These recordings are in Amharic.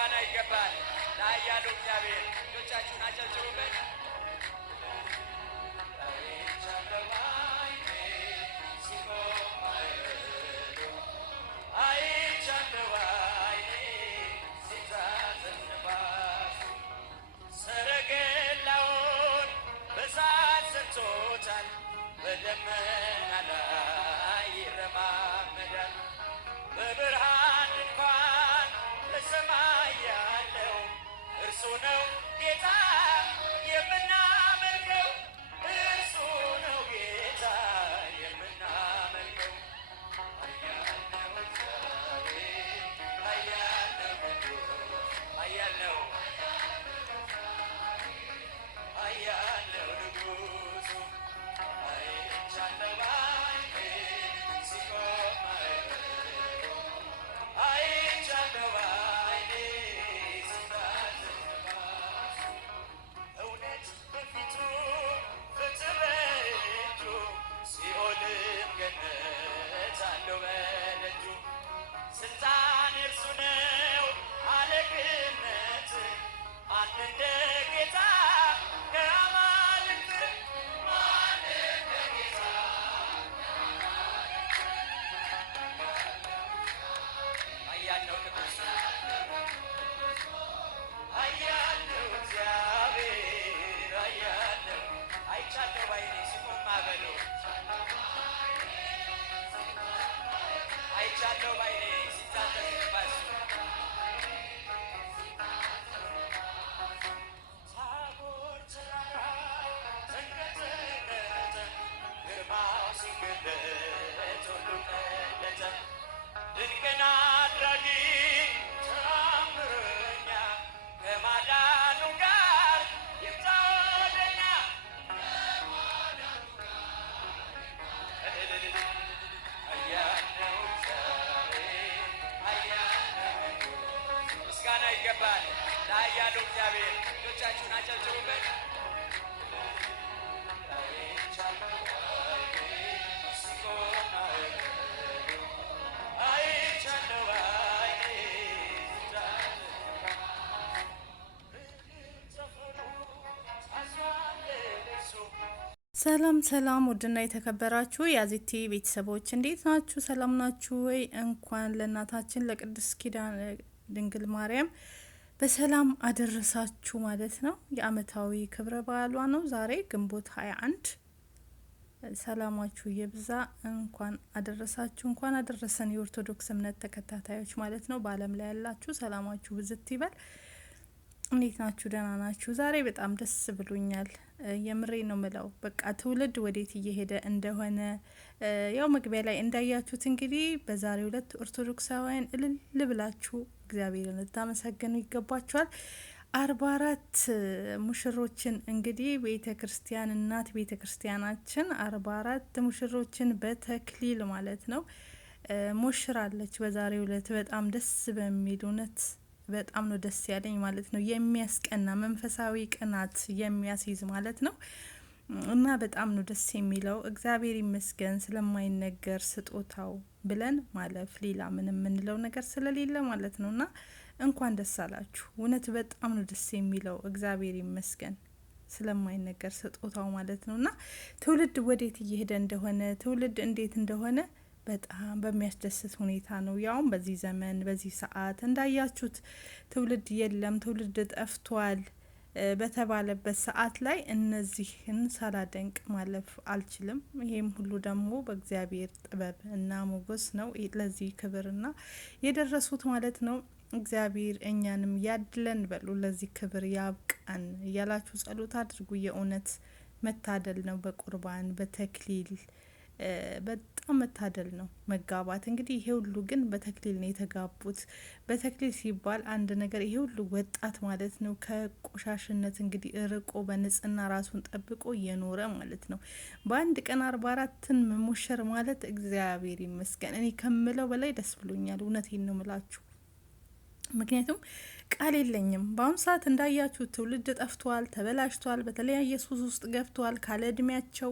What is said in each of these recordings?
ምስጋና ይገባል ለኃያሉ እግዚአብሔር። ልጆቻችሁን አጨብጭቡበት። ሰረገላውን በሳት ሰጥቶታል፣ በደመና ላይ ይረማመዳል። በብርሃን እንኳን በሰማይ ያለው እርሱ ነው ጌታ የምናመልከው፣ እርሱ ነው ጌታ የምናመልከው። ኃያል ነው እግዚአብሔር፣ ኃያል ነው ቅዱስ፣ ኃያል ነው ኃያል ነው ንጉሡ። አይቻለሁ በዓይኔ ሲቆም ማዕበሉ፣ አይቻለሁ በዓይኔ ሲታዘዝ ነፋሱ። እውነት በፊቱ ፍትሕ በእጁ፣ ሲኦልም ገነት አለው በደጁ። ስልጣን የእርሱ ነው አለቅነት፣ ማን እንደ ጌታ ከአማልክት፣ ማን እንደ ጌታ። ኃያል ነው ቅዱስ፣ ኃያል ነው እግዚአብሔር፣ ኃያል ነው። አይቻለሁ በዓይኔ ሲቆም ማዕበሉ፣ አይቻለሁ በዓይኔ ሲታዘዝ ነፋሱ። ታቦር ተራራ ተንቀጠቀጠ፣ ግርማው ሲገለጥ ሁሉ ቀለጠ። ድንቅን አድራጊ ተአምረኛ፣ ከማዳኑ ጋር ይምጣ ወደኛ። ኃያል ነው እግዚአብሔር፣ ኃያል ነው ንጉሥ። ምስጋና ይገባል ለኃያሉ እግዚአብሔር። ልጆቻችሁን አጨብጭቡበት። አይቻለሁ በዓይኔ ሲቆም ማዕበሉ፣ አይቻለሁ በዓይኔ ሲታዘዝ ዘፈኑ ታዟል ለእርሱ። ሰላም ሰላም፣ ውድና የተከበራችሁ የአዚቲ ቤተሰቦች እንዴት ናችሁ? ሰላም ናችሁ ወይ? እንኳን ለእናታችን ለቅድስት ኪዳነ ድንግል ማርያም በሰላም አደረሳችሁ ማለት ነው። የአመታዊ ክብረ በዓሏ ነው ዛሬ ግንቦት 21። ሰላማችሁ ይብዛ። እንኳን አደረሳችሁ፣ እንኳን አደረሰን። የኦርቶዶክስ እምነት ተከታታዮች ማለት ነው፣ በዓለም ላይ ያላችሁ ሰላማችሁ ብዝት ይበል። እንዴት ናችሁ? ደህና ናችሁ? ዛሬ በጣም ደስ ብሎኛል። የምሬ ነው ምለው። በቃ ትውልድ ወዴት እየሄደ እንደሆነ ያው መግቢያ ላይ እንዳያችሁት እንግዲህ በዛሬው ዕለት ኦርቶዶክሳውያን እልል ብላችሁ እግዚአብሔርን ልታመሰግኑ ይገባችኋል። 44 ሙሽሮችን እንግዲህ ቤተ ክርስቲያን እናት ቤተ ክርስቲያናችን 44 ሙሽሮችን በተክሊል ማለት ነው ሞሽራለች በዛሬው ዕለት። በጣም ደስ በሚል እውነት በጣም ነው ደስ ያለኝ ማለት ነው። የሚያስቀና መንፈሳዊ ቅናት የሚያስይዝ ማለት ነው እና በጣም ነው ደስ የሚለው። እግዚአብሔር ይመስገን ስለማይነገር ስጦታው ብለን ማለፍ ሌላ ምንም የምንለው ነገር ስለሌለ ማለት ነው። እና እንኳን ደስ አላችሁ። እውነት በጣም ነው ደስ የሚለው። እግዚአብሔር ይመስገን ስለማይነገር ስጦታው ማለት ነው። እና ትውልድ ወዴት እየሄደ እንደሆነ ትውልድ እንዴት እንደሆነ በጣም በሚያስደስት ሁኔታ ነው። ያውም በዚህ ዘመን በዚህ ሰዓት እንዳያችሁት ትውልድ የለም ትውልድ ጠፍቷል በተባለበት ሰዓት ላይ እነዚህን ሳላደንቅ ማለፍ አልችልም። ይሄም ሁሉ ደግሞ በእግዚአብሔር ጥበብ እና ሞገስ ነው ለዚህ ክብርና የደረሱት ማለት ነው። እግዚአብሔር እኛንም ያድለን በሉ፣ ለዚህ ክብር ያብቃን እያላችሁ ጸሎት አድርጉ። የእውነት መታደል ነው። በቁርባን በተክሊል በጣም መታደል ነው መጋባት። እንግዲህ ይሄ ሁሉ ግን በተክሊል ነው የተጋቡት። በተክሊል ሲባል አንድ ነገር ይሄ ሁሉ ወጣት ማለት ነው ከቆሻሽነት እንግዲህ ርቆ በንጽህና ራሱን ጠብቆ እየኖረ ማለት ነው። በአንድ ቀን 44ን መሞሸር ማለት እግዚአብሔር ይመስገን። እኔ ከምለው በላይ ደስ ብሎኛል። እውነቴን ነው ምላችሁ። ምክንያቱም ቃል የለኝም። በአሁኑ ሰዓት እንዳያችሁ ትውልድ ጠፍቷል፣ ተበላሽቷል፣ በተለያየ ሱስ ውስጥ ገብቷል። ካለ እድሜያቸው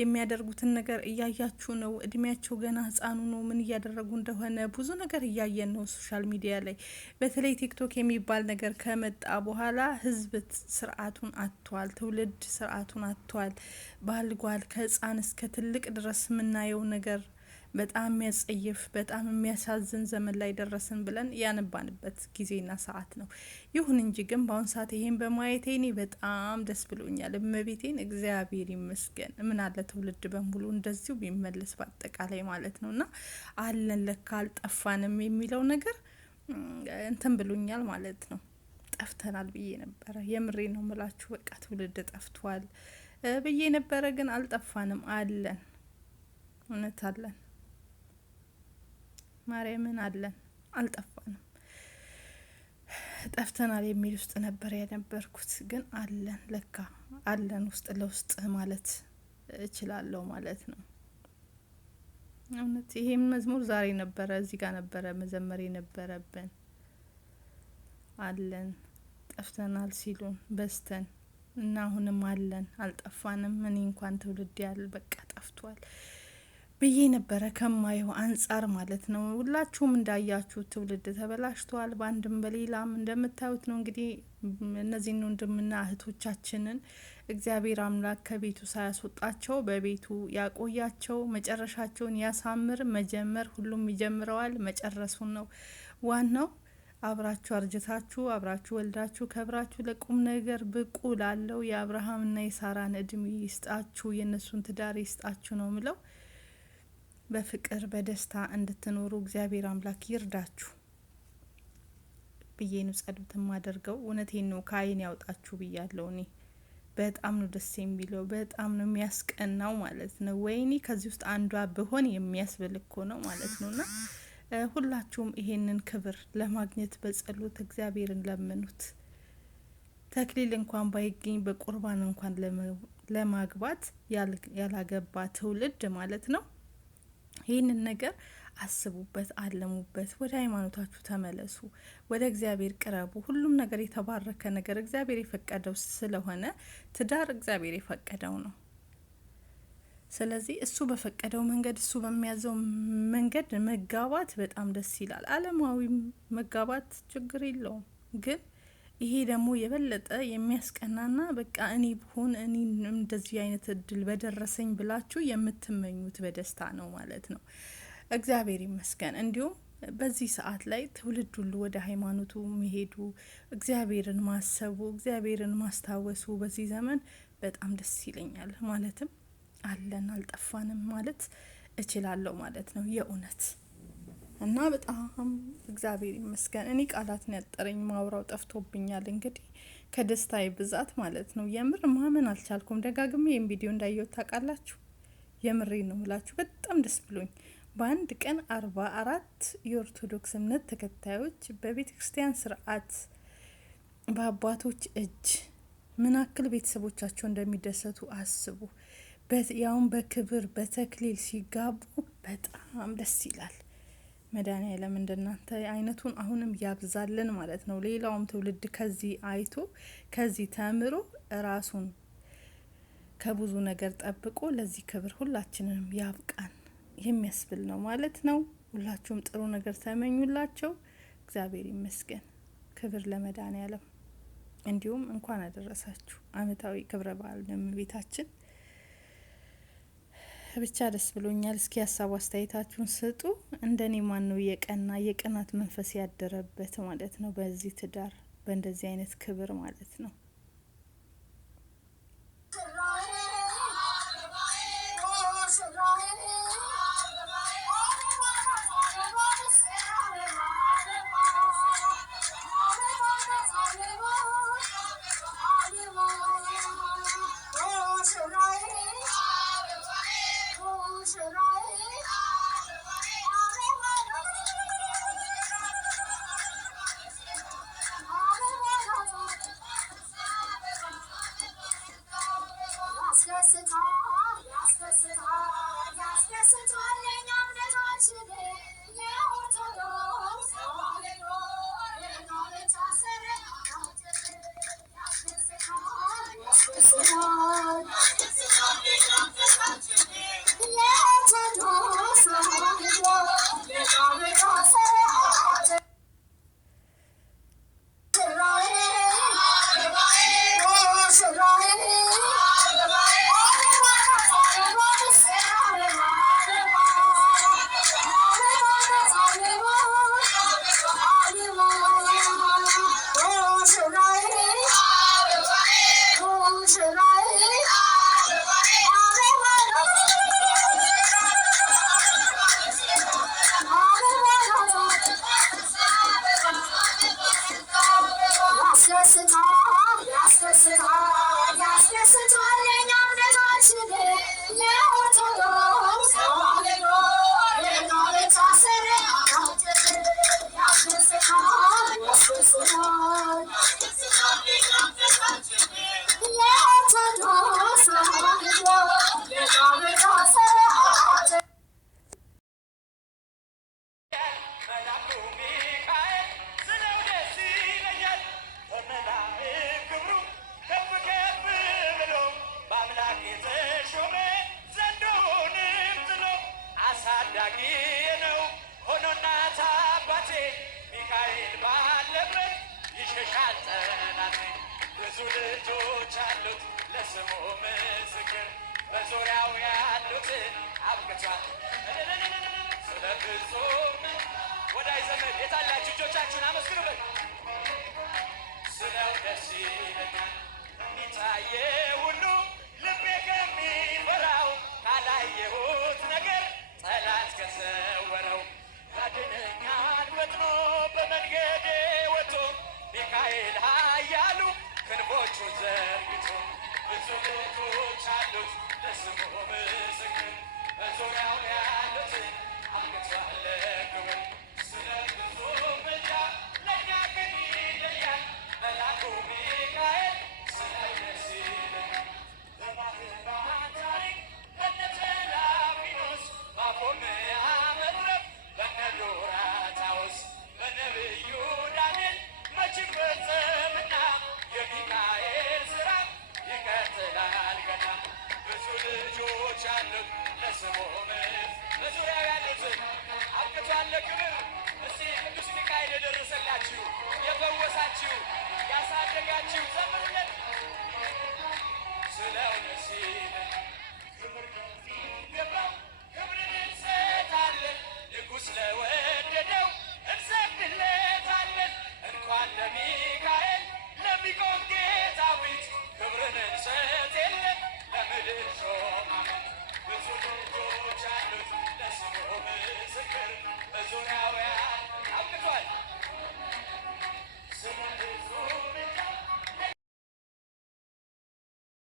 የሚያደርጉትን ነገር እያያችሁ ነው። እድሜያቸው ገና ህጻኑ ነው። ምን እያደረጉ እንደሆነ ብዙ ነገር እያየን ነው ሶሻል ሚዲያ ላይ። በተለይ ቲክቶክ የሚባል ነገር ከመጣ በኋላ ህዝብ ስርዓቱን አጥቷል፣ ትውልድ ስርዓቱን አጥቷል፣ ባልጓል። ከህጻን እስከ ትልቅ ድረስ የምናየው ነገር በጣም የሚያጸይፍ በጣም የሚያሳዝን ዘመን ላይ ደረስን ብለን ያነባንበት ጊዜና ሰዓት ነው። ይሁን እንጂ ግን በአሁን ሰዓት ይሄን በማየቴ እኔ በጣም ደስ ብሎኛል። እመቤቴን እግዚአብሔር ይመስገን። ምን አለ ትውልድ በሙሉ እንደዚሁ ቢመለስ በአጠቃላይ ማለት ነው። እና አለን ለካ አልጠፋንም የሚለው ነገር እንትን ብሎኛል ማለት ነው። ጠፍተናል ብዬ ነበረ። የምሬ ነው ምላችሁ። በቃ ትውልድ ጠፍቷል ብዬ ነበረ፣ ግን አልጠፋንም፣ አለን። እውነት አለን፣ ማርያምን አለን፣ አልጠፋንም። ጠፍተናል የሚል ውስጥ ነበር የነበርኩት፣ ግን አለን ለካ አለን። ውስጥ ለውስጥ ማለት እችላለሁ ማለት ነው። እውነት ይሄም መዝሙር ዛሬ ነበረ እዚህ ጋር ነበረ መዘመር የነበረብን። አለን ጠፍተናል ሲሉን በስተን እና አሁንም አለን፣ አልጠፋንም። እኔ እንኳን ትውልድ ያል በቃ ጠፍቷል ብዬ ነበረ ከማየው አንጻር ማለት ነው። ሁላችሁም እንዳያችሁ ትውልድ ተበላሽቷል፣ በአንድም በሌላም እንደምታዩት ነው። እንግዲህ እነዚህን ወንድምና እህቶቻችንን እግዚአብሔር አምላክ ከቤቱ ሳያስወጣቸው በቤቱ ያቆያቸው፣ መጨረሻቸውን ያሳምር። መጀመር ሁሉም ይጀምረዋል፣ መጨረሱን ነው ዋናው። አብራችሁ አርጅታችሁ አብራችሁ ወልዳችሁ ከብራችሁ ለቁም ነገር ብቁ ላለው የአብርሃምና የሳራን እድሜ ይስጣችሁ፣ የእነሱን ትዳር ይስጣችሁ ነው ምለው። በፍቅር በደስታ እንድትኖሩ እግዚአብሔር አምላክ ይርዳችሁ ብዬ ነው ጸሎት የማደርገው። እውነቴን ነው፣ ከአይን ያውጣችሁ ብያለሁ። እኔ በጣም ነው ደስ የሚለው፣ በጣም ነው የሚያስቀናው ማለት ነው። ወይኔ ከዚህ ውስጥ አንዷ ብሆን የሚያስብል እኮ ነው ማለት ነውና ሁላችሁም ይሄንን ክብር ለማግኘት በጸሎት እግዚአብሔርን ለምኑት። ተክሊል እንኳን ባይገኝ በቁርባን እንኳን ለማግባት ያላገባ ትውልድ ማለት ነው። ይህንን ነገር አስቡበት፣ አለሙበት። ወደ ሃይማኖታችሁ ተመለሱ፣ ወደ እግዚአብሔር ቅረቡ። ሁሉም ነገር የተባረከ ነገር እግዚአብሔር የፈቀደው ስለሆነ ትዳር እግዚአብሔር የፈቀደው ነው። ስለዚህ እሱ በፈቀደው መንገድ እሱ በሚያዘው መንገድ መጋባት በጣም ደስ ይላል። አለማዊም መጋባት ችግር የለውም፣ ግን ይሄ ደግሞ የበለጠ የሚያስቀናና በቃ እኔ ብሆን እኔ እንደዚህ አይነት እድል በደረሰኝ ብላችሁ የምትመኙት በደስታ ነው ማለት ነው። እግዚአብሔር ይመስገን። እንዲሁም በዚህ ሰዓት ላይ ትውልድ ሁሉ ወደ ሃይማኖቱ መሄዱ፣ እግዚአብሔርን ማሰቡ፣ እግዚአብሔርን ማስታወሱ በዚህ ዘመን በጣም ደስ ይለኛል። ማለትም አለን አልጠፋንም ማለት እችላለሁ ማለት ነው የእውነት እና በጣም እግዚአብሔር ይመስገን። እኔ ቃላትን ያጠረኝ ማውራው ጠፍቶብኛል። እንግዲህ ከደስታዬ ብዛት ማለት ነው። የምር ማመን አልቻልኩም። ደጋግሜ ይህን ቪዲዮ እንዳየሁት ታውቃላችሁ። የምሬ ነው ምላችሁ። በጣም ደስ ብሎኝ በአንድ ቀን 44 የኦርቶዶክስ እምነት ተከታዮች በቤተ ክርስቲያን ስርዓት በአባቶች እጅ ምን ያክል ቤተሰቦቻቸው እንደሚደሰቱ አስቡ። ያውን በክብር በተክሊል ሲጋቡ በጣም ደስ ይላል። መድኃኒዓለም እንደናንተ አይነቱን አሁንም ያብዛልን ማለት ነው። ሌላውም ትውልድ ከዚህ አይቶ ከዚህ ተምሮ ራሱን ከብዙ ነገር ጠብቆ ለዚህ ክብር ሁላችንንም ያብቃን የሚያስብል ነው ማለት ነው። ሁላችሁም ጥሩ ነገር ተመኙላቸው። እግዚአብሔር ይመስገን። ክብር ለመድኃኒዓለም። እንዲሁም እንኳን አደረሳችሁ አመታዊ ክብረ በዓል ለእመቤታችን። ብቻ ደስ ብሎኛል። እስኪ ሀሳብ አስተያየታችሁን ስጡ። እንደኔ ማን ነው የቅናት መንፈስ ያደረበት ማለት ነው በዚህ ትዳር በእንደዚህ አይነት ክብር ማለት ነው። ብዙ ልጆች አሉት ለስሙ ምስክር በዙሪያው ያሉትን አብቅቷል። ስለ ፍጹም ወዳጅ ዘመድ የታላችሁ እጆቻችሁን አመስግኑበት።